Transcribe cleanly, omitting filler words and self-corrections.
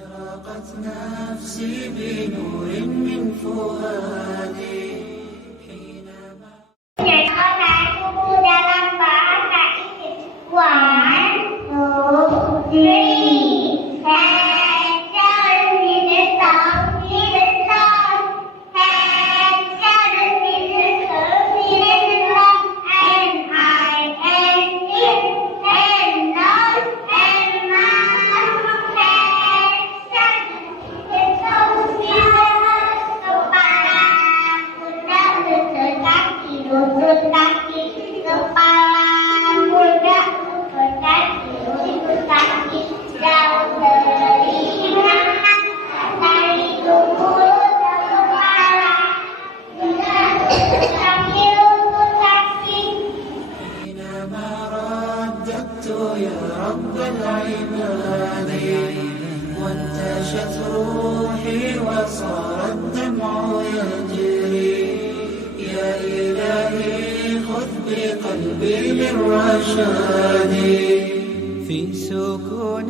أشرقت نفسي بنور من فؤادي حينما Buku dalam bahasa Inggris. 1, 2, 3. Hancur di depan, di depan. Hancur di depan, di depan. N-I-N-G and nose and mouth. Hancur di depan, di depan. Kepala, pundak, lutut kaki, lutut kaki. Kepala, pundak, lutut kaki, lutut kaki. Daun telinga, dari mulut ke kepala. Pundak, lutut kaki, lutut kaki. حينما رددت يا رب العباد وانتشت روحي وصار الدمع يجري يا إلهي خذ بقلبي للرشاد في سكون